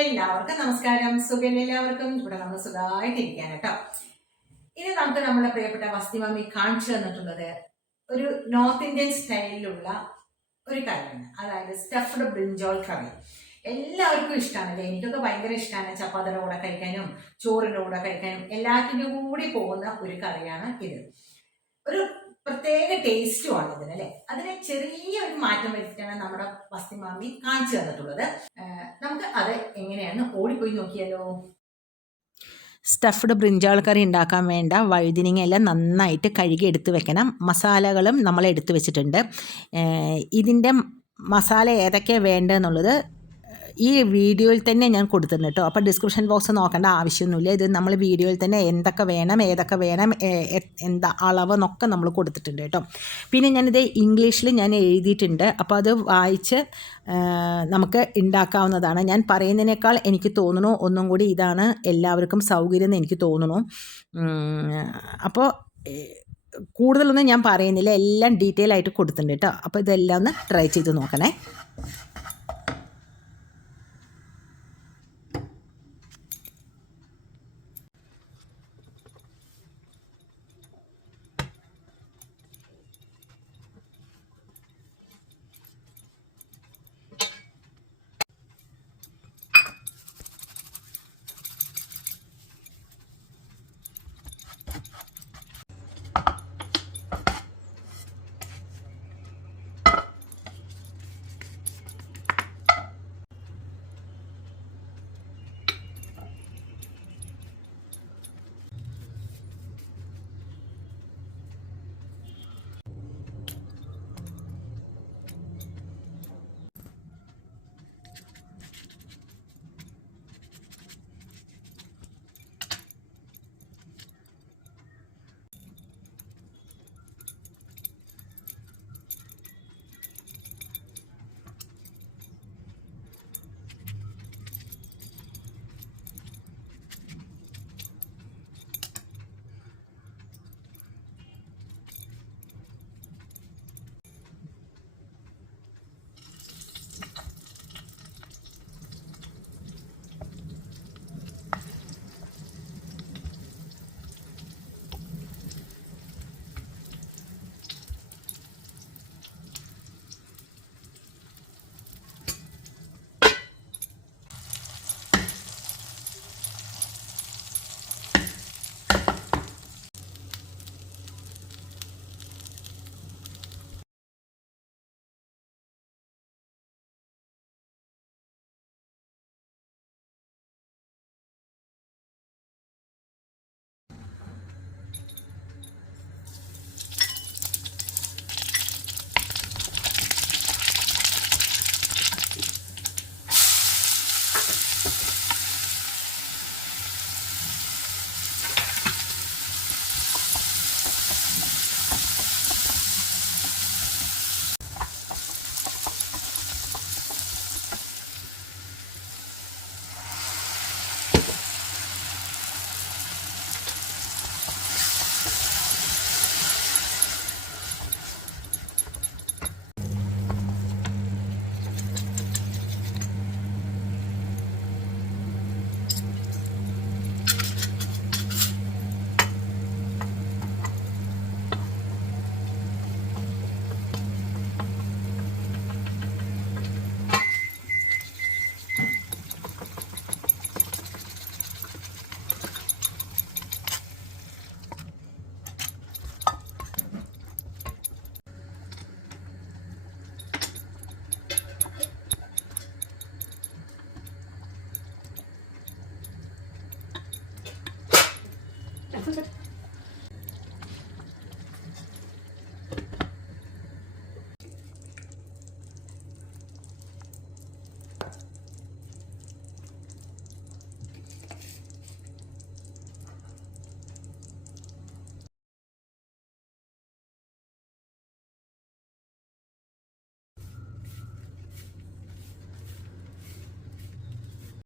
എല്ലാവർക്കും നമസ്കാരം. സുഖം എല്ലാവർക്കും. ഇവിടെ നമ്മൾ സുഖമായിട്ടിരിക്കാൻ കേട്ടോ. ഇനി നമുക്ക് നമ്മുടെ പ്രിയപ്പെട്ട വസ്തി മമ്മി കാണിച്ചു തന്നിട്ടുള്ളത് ഒരു നോർത്ത് ഇന്ത്യൻ സ്റ്റൈലിലുള്ള ഒരു കറിയാണ്. അതായത് സ്റ്റഫ്ഡ് ബ്രിഞ്ചോൾ കറി. എല്ലാവർക്കും ഇഷ്ടമാണല്ലേ. എനിക്കൊക്കെ ഭയങ്കര ഇഷ്ടമാണ്. ചപ്പാത്തിയുടെ കൂടെ കഴിക്കാനും ചോറിൻ്റെ കൂടെ കഴിക്കാനും എല്ലാത്തിൻ്റെ കൂടി പോകുന്ന ഒരു കറിയാണ് ഇത്. ഒരു പ്രത്യേക ടേസ്റ്റുമാണ് ഇതിന് അല്ലേ. അതിന് ചെറിയൊരു മാറ്റം വരുത്തിയിട്ടാണ് നമ്മുടെ വസ്തി മാമി കാണിച്ചു തന്നിട്ടുള്ളത്. നമുക്ക് അത് എങ്ങനെയാണ് ഓടിപ്പോയി നോക്കിയാലോ. സ്റ്റഫ്ഡ് ബ്രിഞ്ചാൾ കറി ഉണ്ടാക്കാൻ വേണ്ട വഴുതിനങ്ങ എല്ലാം നന്നായിട്ട് കഴുകി എടുത്ത് വെക്കണം. മസാലകളും നമ്മൾ എടുത്ത് വെച്ചിട്ടുണ്ട്. ഇതിൻ്റെ മസാല ഏതൊക്കെയാണ് വേണ്ടതെന്നുള്ളത് ഈ വീഡിയോയിൽ തന്നെ ഞാൻ കൊടുത്തിട്ടുണ്ട് കേട്ടോ. അപ്പോൾ ഡിസ്ക്രിപ്ഷൻ ബോക്സ് നോക്കേണ്ട ആവശ്യമൊന്നുമില്ല. ഇത് നമ്മൾ വീഡിയോയിൽ തന്നെ ഏതൊക്കെ വേണം എന്താ അളവെന്നൊക്കെ നമ്മൾ കൊടുത്തിട്ടുണ്ട് കേട്ടോ. പിന്നെ ഞാനിത് ഇംഗ്ലീഷിൽ ഞാൻ എഴുതിയിട്ടുണ്ട്. അപ്പോൾ അത് വായിച്ച് നമുക്ക് ഉണ്ടാക്കാവുന്നതാണ്. ഞാൻ പറയുന്നതിനേക്കാൾ എനിക്ക് തോന്നുന്നു ഒന്നും കൂടി ഇതാണ് എല്ലാവർക്കും സൗകര്യം എന്ന് എനിക്ക് തോന്നുന്നു. അപ്പോൾ കൂടുതലൊന്നും ഞാൻ പറയുന്നില്ല, എല്ലാം ഡീറ്റെയിൽ ആയിട്ട് കൊടുത്തിട്ടുണ്ട് കേട്ടോ. അപ്പോൾ ഇതെല്ലാം ഒന്ന് ട്രൈ ചെയ്ത് നോക്കണേ.